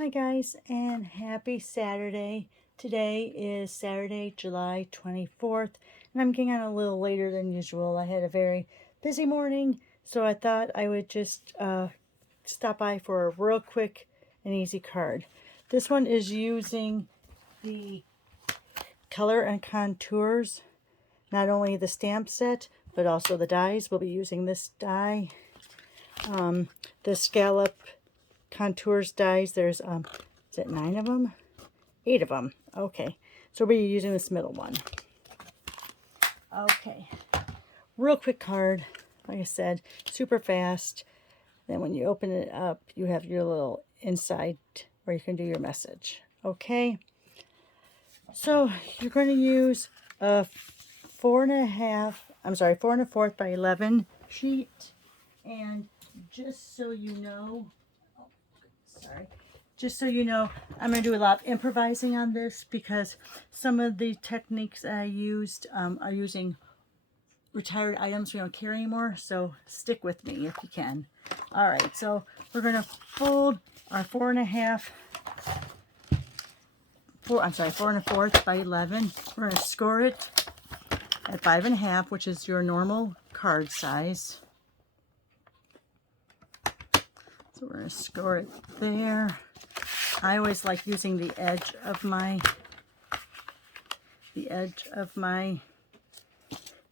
Hi guys, and happy Saturday. Today is Saturday, July 24th, and I'm getting on a little later than usual. I had a very busy morning, so I thought I would just stop by for a real quick and easy card. This one is using the Color and Contours, not only the stamp set, but also the dies. We'll be using this die. The Scallop Contours dies, there's is it 9 of them? 8 of them. Okay, so we'll be using this middle one. Okay, real quick card. Like I said, super fast. Then when you open it up, you have your little inside where you can do your message. Okay, so you're going to use a 4 1/4 by 11 sheet. And just so you know, I'm going to do a lot of improvising on this because some of the techniques I used are using retired items we don't carry anymore. So stick with me if you can. All right, so we're going to fold our 4 1/4 by 11. We're going to score it at 5 1/2, which is your normal card size. So we're going to score it there. I always like using the edge of my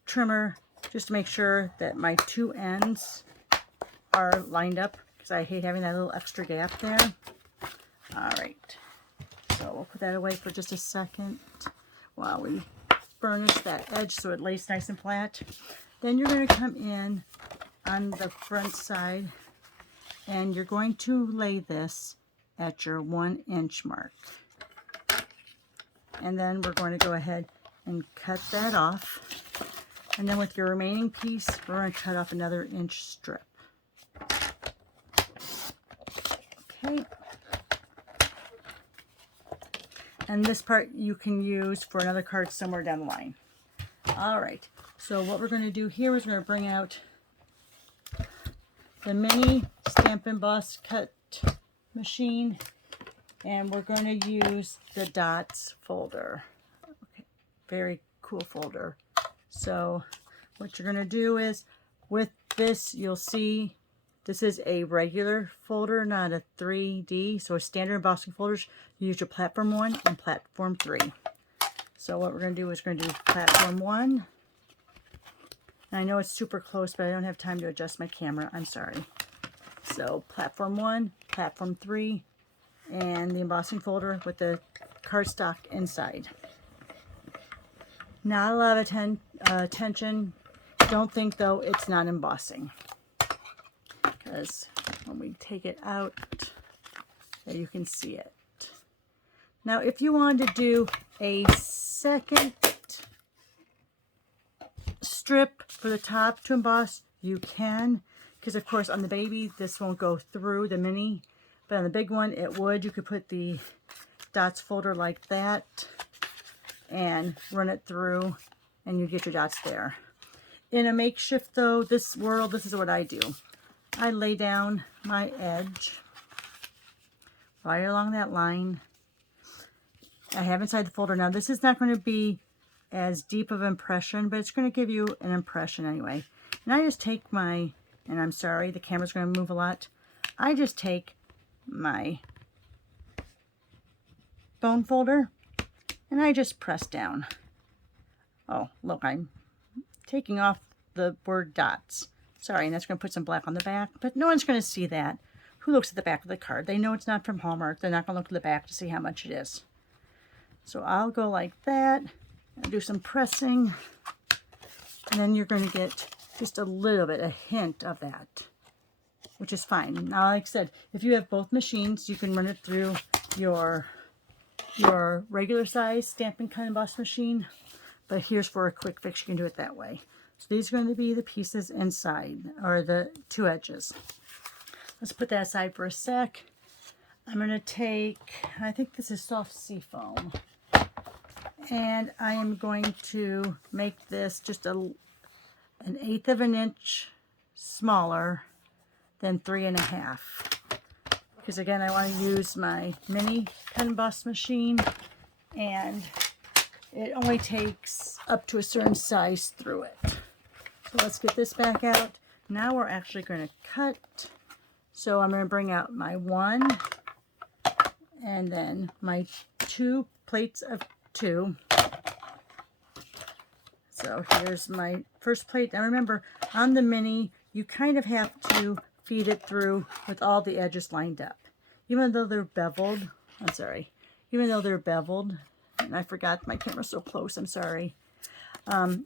trimmer just to make sure that my two ends are lined up, because I hate having that little extra gap there. All right, so we'll put that away for just a second while we burnish that edge so it lays nice and flat. Then you're going to come in on the front side and you're going to lay this at your 1 inch mark. And then we're going to go ahead and cut that off. And then with your remaining piece, we're going to cut off another inch strip. Okay. And this part you can use for another card somewhere down the line. All right, so what we're going to do here is we're going to bring out the mini Stamp Emboss cut machine, and we're going to use the dots folder. Okay, very cool folder. So what you're going to do is, with this, you'll see this is a regular folder, not a 3D. So standard embossing folders, you use your platform 1 and platform 3. So what we're going to do is we're going to do platform 1. And I know it's super close, but I don't have time to adjust my camera. I'm sorry. So platform 1, platform 3, and the embossing folder with the cardstock inside. Not a lot of attention. Don't think though it's not embossing, because when we take it out, there you can see it. Now if you wanted to do a second strip for the top to emboss, you can, because of course on the baby this won't go through the mini, but on the big one it would. You could put the dots folder like that and run it through and you get your dots there. In a makeshift though, this is what I do. I lay down my edge right along that line. I have inside the folder. Now this is not going to be as deep of impression, but it's going to give you an impression anyway. And I just take my, and I'm sorry, the camera's going to move a lot. I just take my bone folder and I just press down. Oh, look, I'm taking off the word dots. Sorry, and that's going to put some black on the back, but no one's going to see that. Who looks at the back of the card? They know it's not from Hallmark. They're not going to look at the back to see how much it is. So I'll go like that. I'll do some pressing, and then you're going to get just a little bit, a hint of that, which is fine. Now, like I said, if you have both machines, you can run it through your regular size Stamp and Cut Emboss machine, but here's for a quick fix. You can do it that way. So these are going to be the pieces inside, or the two edges. Let's put that aside for a sec. I'm going to take, I think this is soft sea foam, and I am going to make this just an 1/8 of an inch smaller than 3 1/2. because again, I want to use my mini pen bus machine, and it only takes up to a certain size through it. So let's get this back out. Now we're actually going to cut. So I'm going to bring out my 1 and then my 2 plates of 2. So here's my first plate. Now remember, on the mini, you kind of have to feed it through with all the edges lined up. Even though they're beveled, even though they're beveled, and I forgot my camera's so close, I'm sorry.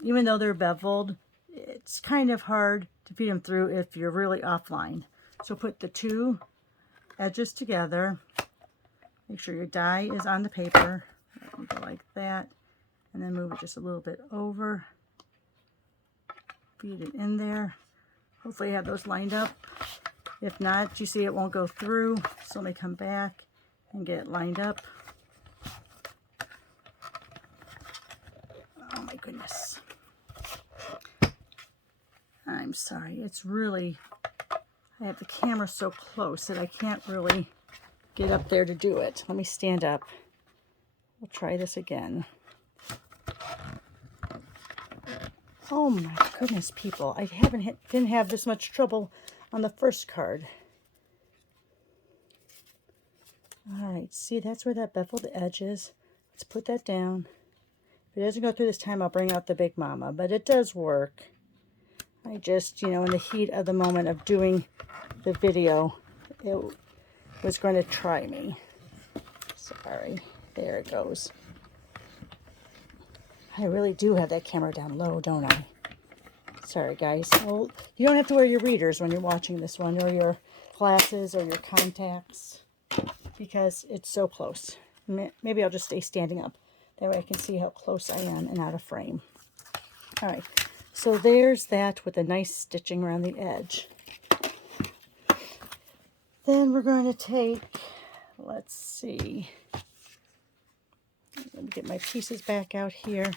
Even though they're beveled, it's kind of hard to feed them through if you're really offline. So put the 2 edges together. Make sure your die is on the paper. Go like that. And then move it just a little bit over. Feed it in there. Hopefully you have those lined up. If not, you see it won't go through. So let me come back and get it lined up. Oh my goodness. I'm sorry. It's really, I have the camera so close that I can't really get up there to do it. Let me stand up. We'll try this again. Oh my goodness, people. I didn't have this much trouble on the first card. All right, see, that's where that beveled edge is. Let's put that down. If it doesn't go through this time, I'll bring out the Big Mama, but it does work. I just, in the heat of the moment of doing the video, it was going to try me. Sorry. There it goes. I really do have that camera down low, don't I? Sorry, guys. Well, you don't have to wear your readers when you're watching this one, or your glasses, or your contacts, because it's so close. Maybe I'll just stay standing up. That way I can see how close I am and out of frame. All right. So there's that with a nice stitching around the edge. Then we're going to take, let's see, let me get my pieces back out here,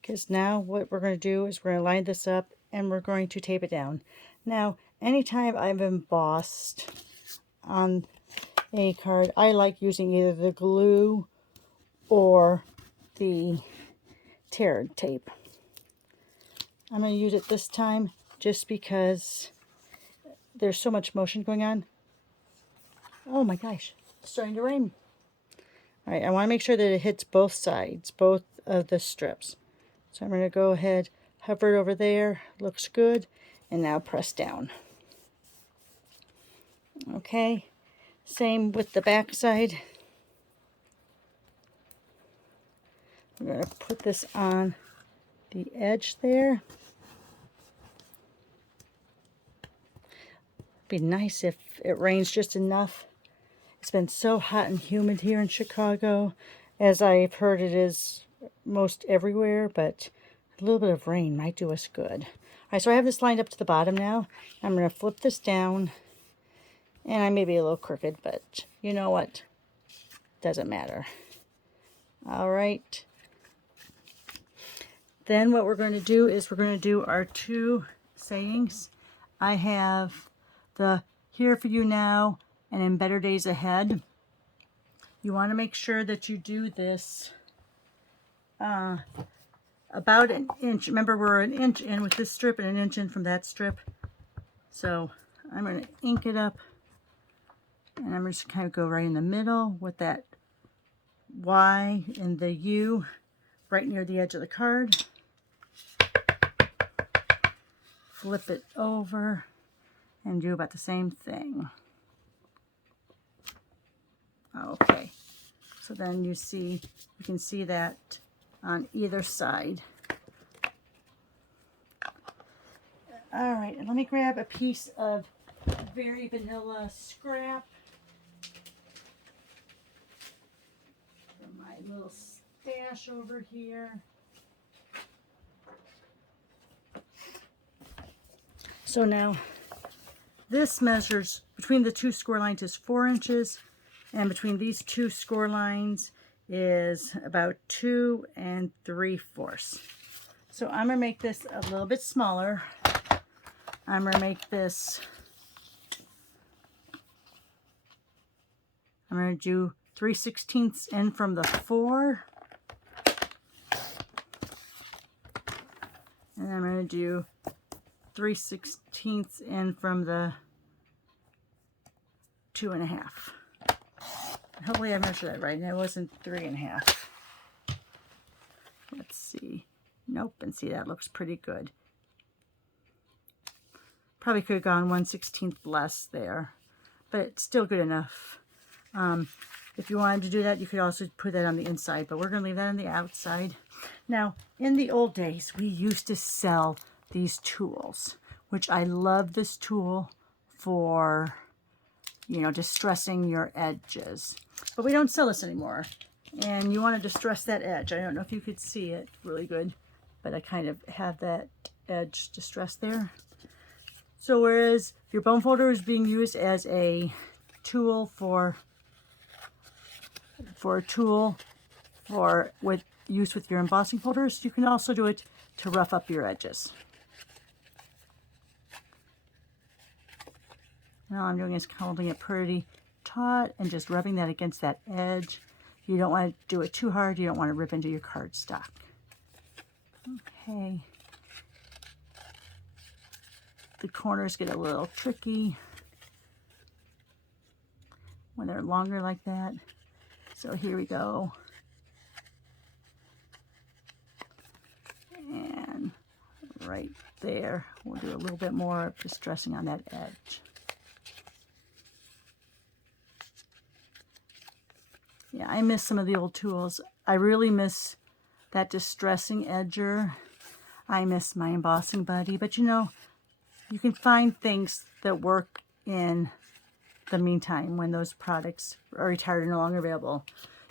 because now what we're going to do is we're going to line this up and we're going to tape it down. Now, anytime I've embossed on a card, I like using either the glue or the tear tape. I'm going to use it this time just because there's so much motion going on. Oh my gosh, it's starting to rain. All right, I want to make sure that it hits both sides, both of the strips. So I'm going to go ahead, hover it over there, looks good, and now press down. Okay, same with the back side. I'm going to put this on the edge there. Be nice if it rains just enough. It's been so hot and humid here in Chicago, as I've heard it is most everywhere, but a little bit of rain might do us good. All right, so I have this lined up to the bottom now. I'm going to flip this down, and I may be a little crooked, but you know what? Doesn't matter. All right. Then what we're going to do is we're going to do our 2 sayings. I have the Here For You Now and In Better Days Ahead. You want to make sure that you do this about an inch. Remember, we're an inch in with this strip and an inch in from that strip. So I'm going to ink it up, and I'm just kind of go right in the middle with that Y and the U right near the edge of the card. Flip it over and do about the same thing. Okay, so then you can see that on either side. All right, and let me grab a piece of very vanilla scrap from my little stash over here. So now this measures, between the 2 score lines is 4 inches, and between these 2 score lines is about 2 3/4. So I'm going to make this a little bit smaller. I'm going to make this I'm going to do 3/16 in from the 4. And I'm going to do 3/16 in from the 2.5. Hopefully I measured that right, and it wasn't 3.5. Let's see. Nope, and see, that looks pretty good. Probably could have gone 1/16 less there, but it's still good enough. If you wanted to do that, you could also put that on the inside, but we're going to leave that on the outside. Now, in the old days, we used to sell these tools, which I love this tool for, you know, distressing your edges. But we don't sell this anymore. And you want to distress that edge. I don't know if you could see it really good, but I kind of have that edge distressed there. So whereas your bone folder is being used as a tool for with use with your embossing folders, you can also do it to rough up your edges. Now all I'm doing is holding it pretty taut and just rubbing that against that edge. You don't want to do it too hard. You don't want to rip into your cardstock. Okay. The corners get a little tricky when they're longer like that. So here we go. And right there, we'll do a little bit more of distressing on that edge. Yeah, I miss some of the old tools. I really miss that distressing edger. I miss my embossing buddy, but you know, you can find things that work in the meantime when those products are retired and no longer available.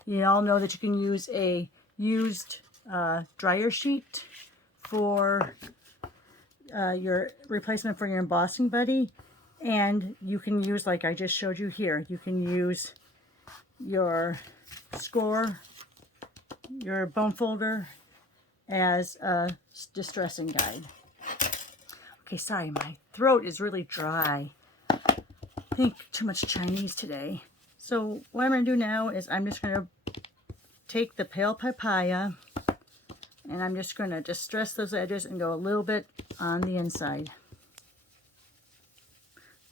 You all know that you can use a used dryer sheet for your replacement for your embossing buddy, and you can use, like I just showed you here, you can use your score, your bone folder as a distressing guide. Okay, sorry, my throat is really dry. I think too much Chinese today. So what I'm going to do now is I'm just going to take the pale papaya and I'm just going to distress those edges and go a little bit on the inside.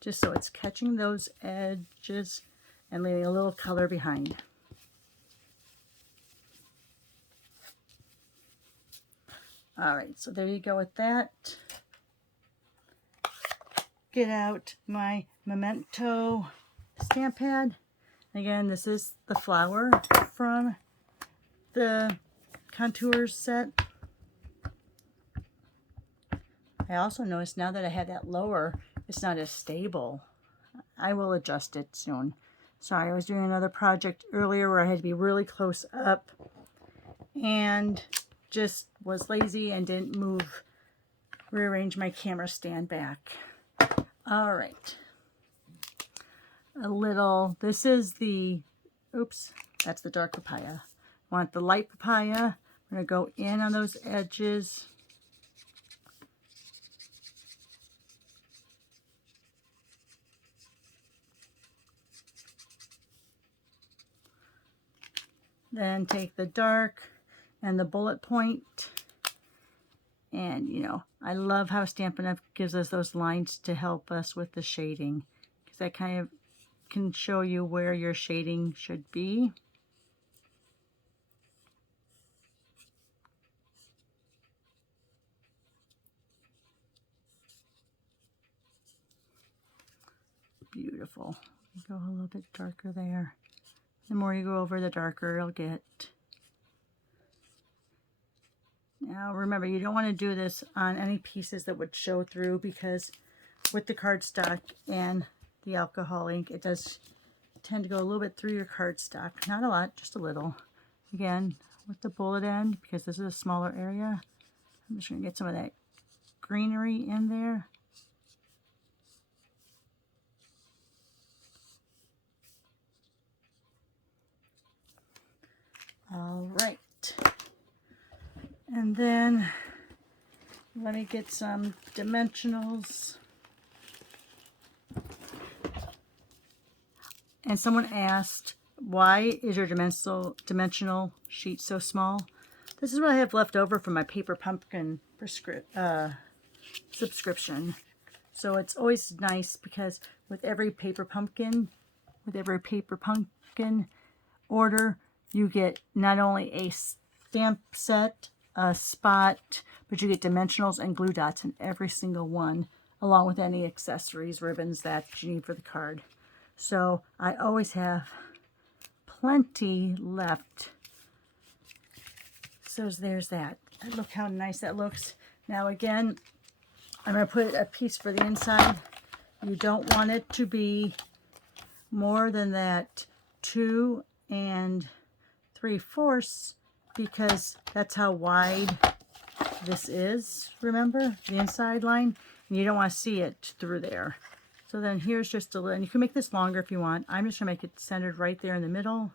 Just so it's catching those edges and leaving a little color behind. All right, so there you go with that. Get out my Memento stamp pad. Again, this is the flower from the contours set. I also noticed now that I have that lower, it's not as stable. I will adjust it soon. Sorry, I was doing another project earlier where I had to be really close up and just was lazy and didn't rearrange my camera stand back. All right. This is the, oops, that's the dark papaya. Want the light papaya. I'm going to go in on those edges. Then take the dark and the bullet point. And, you know, I love how Stampin' Up! Gives us those lines to help us with the shading, because that kind of can show you where your shading should be. Beautiful. Go a little bit darker there. The more you go over, the darker it'll get. Now remember, you don't want to do this on any pieces that would show through, because with the cardstock and the alcohol ink, it does tend to go a little bit through your cardstock. Not a lot, just a little. Again, with the bullet end, because this is a smaller area, I'm just going to get some of that greenery in there. All right. And then let me get some dimensionals. And someone asked why is your dimensional sheet so small? This is what I have left over from my Paper Pumpkin subscription. So it's always nice because with every Paper Pumpkin order, you get not only a stamp set, a spot, but you get dimensionals and glue dots in every single one, along with any accessories, ribbons that you need for the card. So I always have plenty left. So there's that. Look how nice that looks. Now again, I'm going to put a piece for the inside. You don't want it to be more than that 2 3/4 because that's how wide this is, remember? The inside line. And you don't want to see it through there. So then here's just a little, and you can make this longer if you want. I'm just going to make it centered right there in the middle.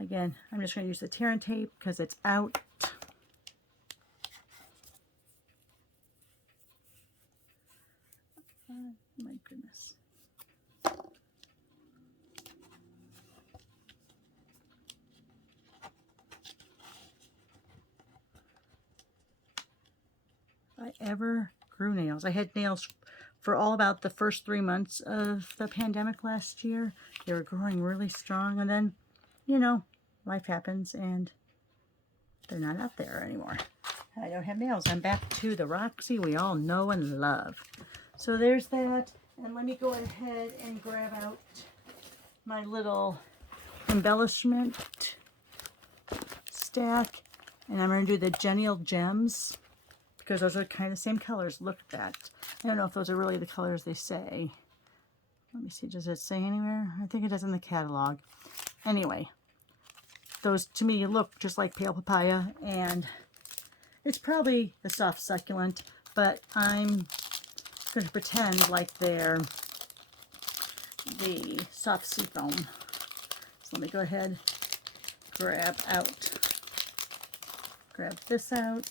Again, I'm just going to use the tear and tape because it's out. My goodness. If I ever grew nails, I had nails for all about the first 3 months of the pandemic last year. They were growing really strong, and then, you know, life happens and they're not out there anymore. I don't have nails. I'm back to the Roxi we all know and love. So there's that. And let me go ahead and grab out my little embellishment stack. And I'm going to do the Genial Gems because those are kind of the same colors. Look at that. I don't know if those are really the colors they say. Let me see. Does it say anywhere? I think it does in the catalog. Anyway, those to me look just like pale papaya. And it's probably the soft succulent, but I'm going to pretend like they're the soft seafoam. So let me go ahead, grab this out,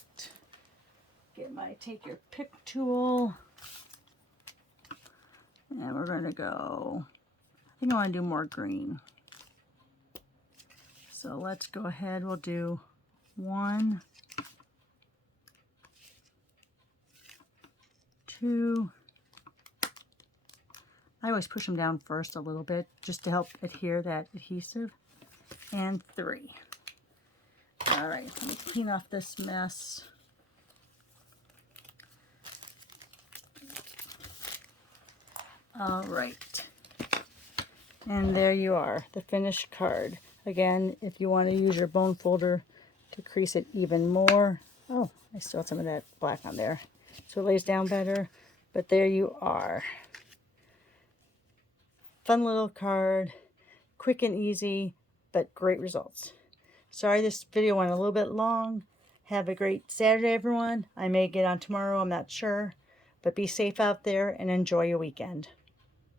get my take your pick tool, and we're going to go, I think I want to do more green. So let's go ahead, we'll do 1, 2. I always push them down first a little bit just to help adhere that adhesive. And 3. All right, let me clean off this mess. All right. And there you are, the finished card. Again, if you want to use your bone folder to crease it even more. Oh, I still have some of that black on there. So it lays down better. But there you are. Fun little card, quick and easy, but great results. Sorry this video went a little bit long. Have a great Saturday, everyone. I may get on tomorrow, I'm not sure. But be safe out there and enjoy your weekend.